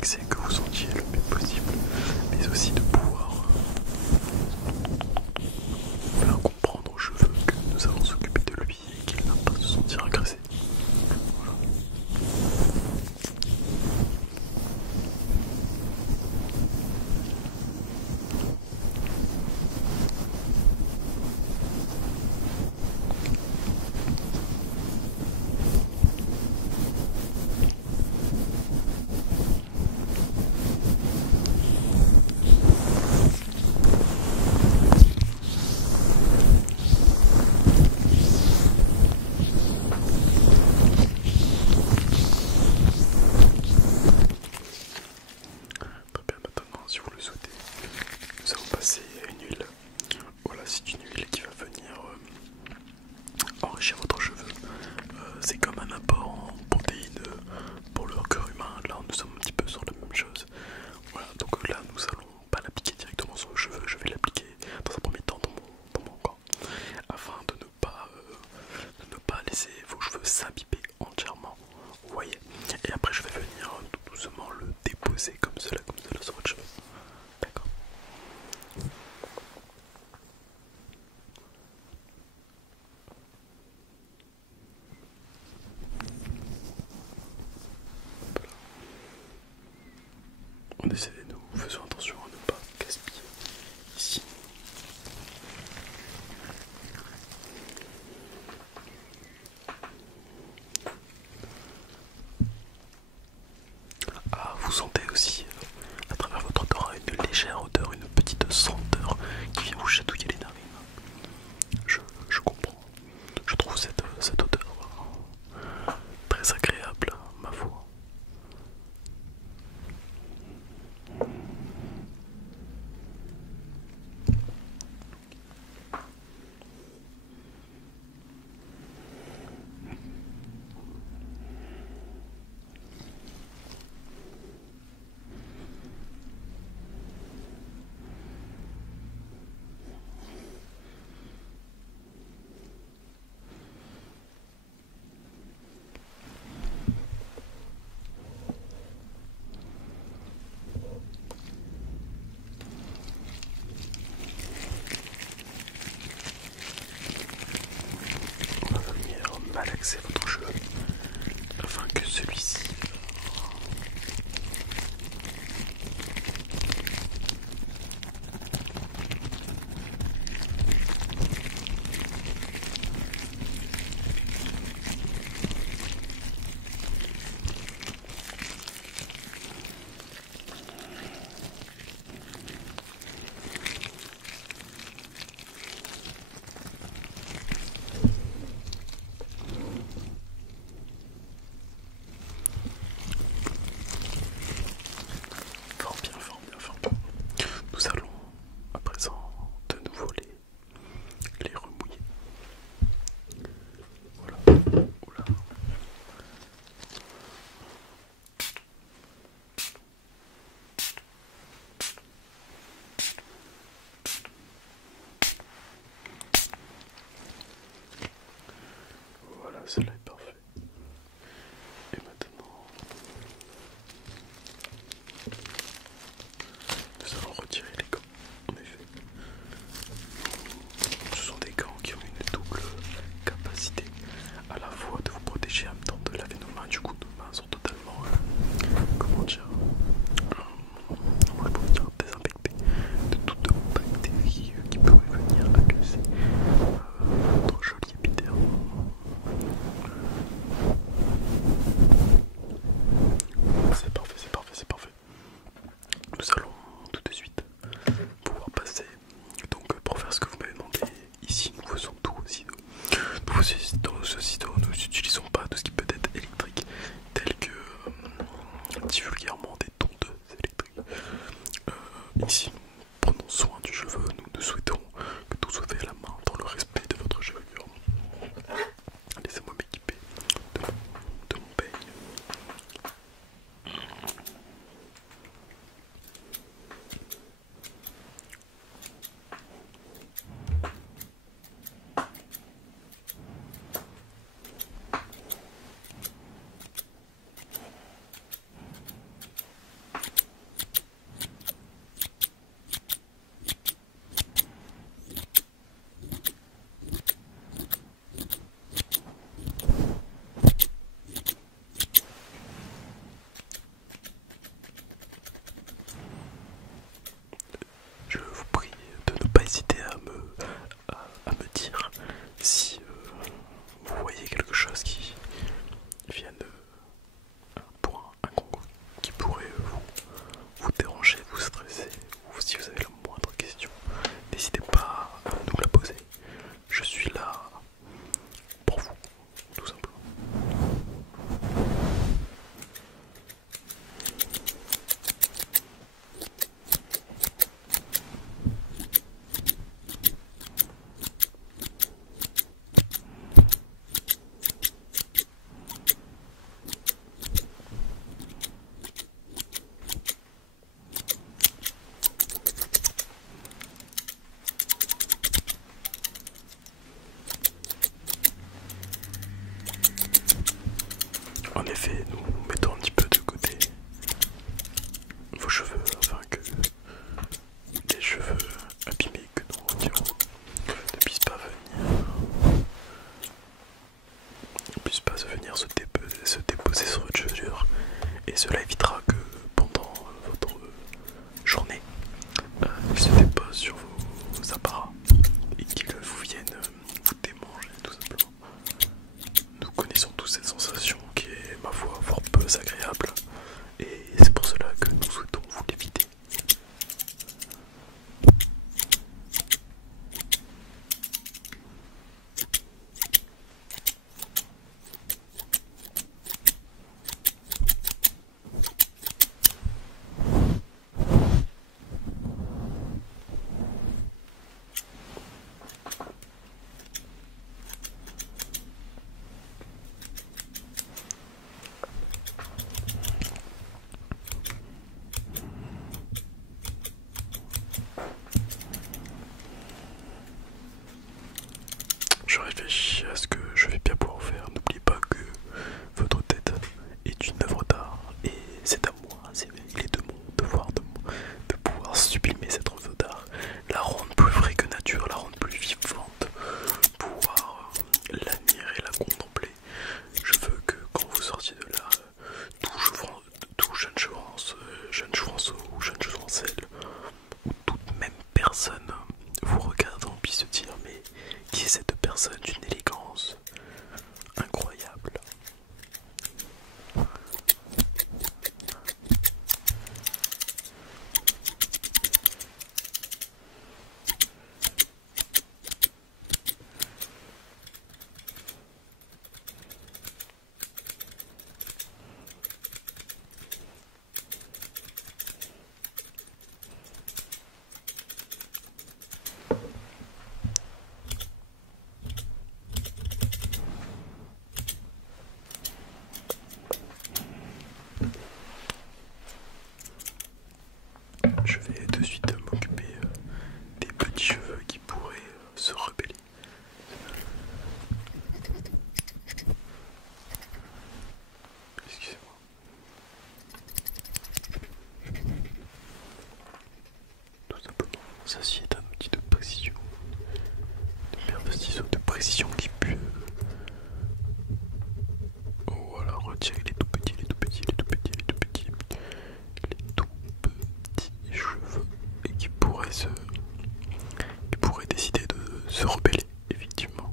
relaxé, que vous sentiez le mieux possible, mais aussi de pouvoir faire comprendre aux cheveux que nous allons s'occuper de lui et qu'il ne va pas se sentir agressé. Voilà. Très bien, maintenant, si vous le souhaitez, nous allons passer à une huile. Voilà, c'est une huile qui va venir enrichir votre cheveu. C'est comme un apport en protéines pour le corps humain. Là, nous sommes un petit peu sur la même chose. Voilà, donc là, nous allons pas l'appliquer directement sur le cheveu. Je vais l'appliquer dans un premier temps dans mon corps, afin de ne pas laisser vos cheveux s'abîmer entièrement. Vous voyez. Et après, je vais venir tout doucement le déposer comme cela sur votre cheveu. D'accord. On essaie, nous faisons attention à ne pas gaspiller ici. Ah, vous sentez aussi à travers votre odorat une légère odeur, une petite senteur qui vient vous chatouiller les narines. Je comprends. Je trouve cette odeur très agréable, ma foi. On va venir malaxer votre cheveu afin que celui-ci fort bien, fort bien, fort bien. Nous allons à présent de nouveau les remouiller. Voilà. Oula. Voilà, cela est parfait. Et maintenant, nous allons retirer les gants. En effet, ce sont des gants qui ont une double capacité à la fois de vous protéger en même temps de laver nos mains. Du coup, nos mains sont totalement, comment dire, on va dire désinfectées de toute bactérie qui pourrait venir agresser notre joli épiderme. C'est parfait, c'est parfait, c'est parfait. Nous allons tout de suite pouvoir passer. Donc pour faire ce que vous m'avez demandé, ici nous faisons tout aussi. Nous n'utilisons pas tout ce qui peut être électrique, tel que dit vulgairement des tondeuses électriques. Ici, prenons soin du cheveu. Nous souhaitons que tout soit fait à la main dans le respect de votre chevelure. Laissez-moi m'équiper de mon peigne. ceci est un outil de précision, de paire de ciseaux de précision qui peut, voilà, retirer les tout petits, les tout petits, les tout petits, les tout petits, les tout petits cheveux et qui pourraient décider de se rebeller, effectivement.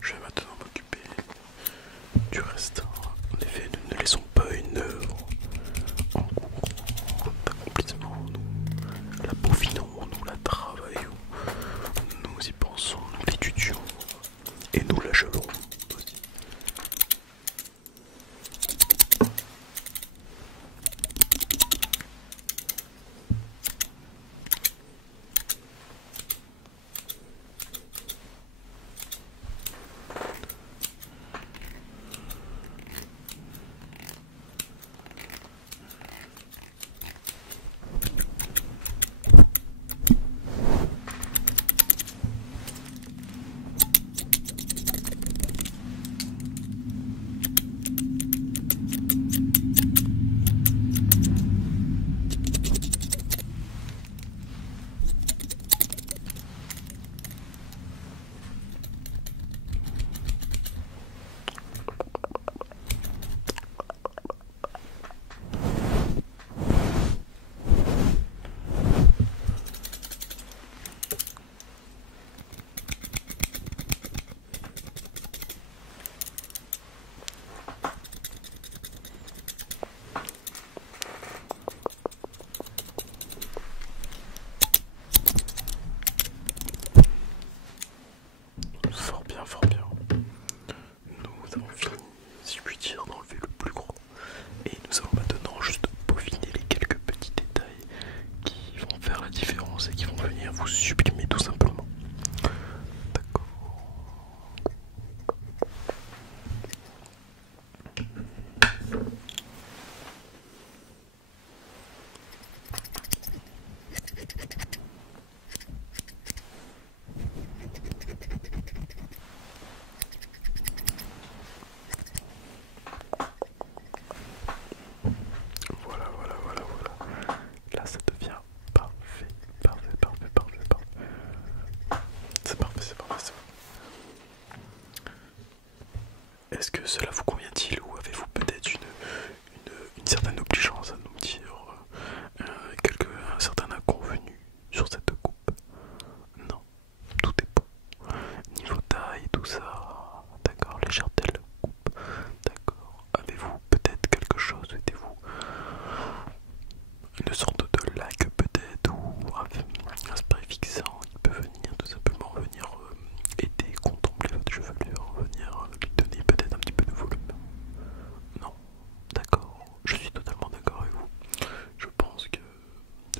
Je vais maintenant m'occuper du reste. En effet, nous ne laissons pas une œuvre en cours d'accomplissement. Nous la peaufinons, nous la travaillons, nous y pensons, nous l'étudions et nous l'achevons aussi. Fort bien, fort bien. Nous avons fini, si je puis dire, d'enlever le plus gros. Et nous allons maintenant juste peaufiner les quelques petits détails qui vont faire la différence et qui vont venir vous sublimer tout simplement. D'accord. Voilà, voilà, voilà, voilà. Là, ça devient parfait, parfait, parfait, parfait, parfait. C'est parfait, c'est parfait, c'est parfait. Est-ce que cela vous convient-il ou avez-vous peut-être une certaine obligeance à nous dire un certain inconvenu sur cette coupe? Non, tout est bon. Niveau taille, tout ça, d'accord, légèreté de la coupe, d'accord. Avez-vous peut-être quelque chose, souhaitez-vous une sorte de lac peut-être ou un spray fixant qui peut venir tout simplement aider, contempler votre chevelure, venir lui donner peut-être un petit peu de volume? Non, d'accord, je suis totalement d'accord avec vous. Je pense que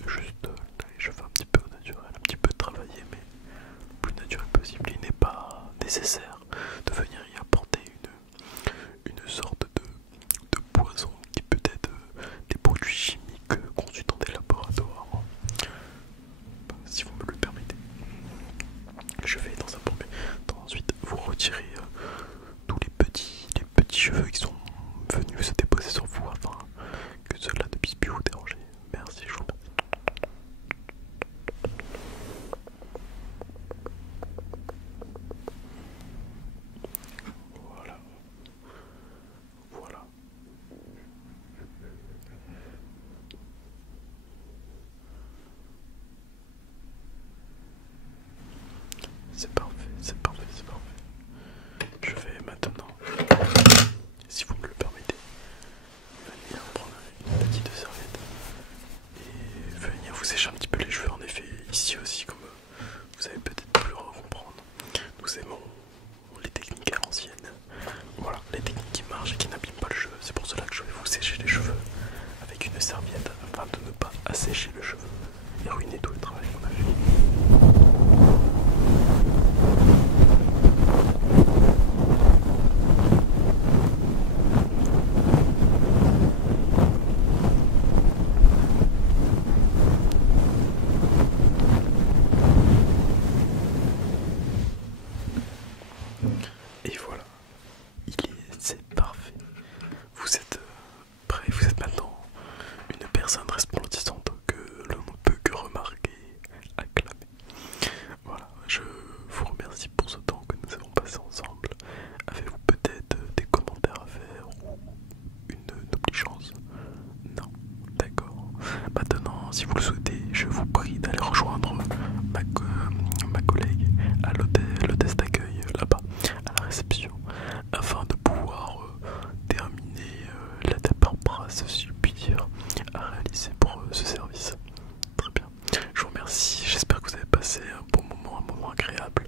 juste les cheveux un petit peu naturels, un petit peu travaillés, mais plus naturel possible. Il n'est pas nécessaire de venir y apporter une sorte de poison qui peut être des produits chimiques conçus dans des laboratoires. Si vous me le permettez, je vais dans un premier temps ensuite vous retirer tous les petits cheveux qui sont venus se déposer sur vous afin que cela ne puisse plus vous déranger. Merci, je vous remercie. collègues à l'hôtesse d'accueil là-bas, à la réception, afin de pouvoir terminer la paperasse, si je puis dire, à réaliser pour ce service. Très bien. Je vous remercie. J'espère que vous avez passé un bon moment, un moment agréable.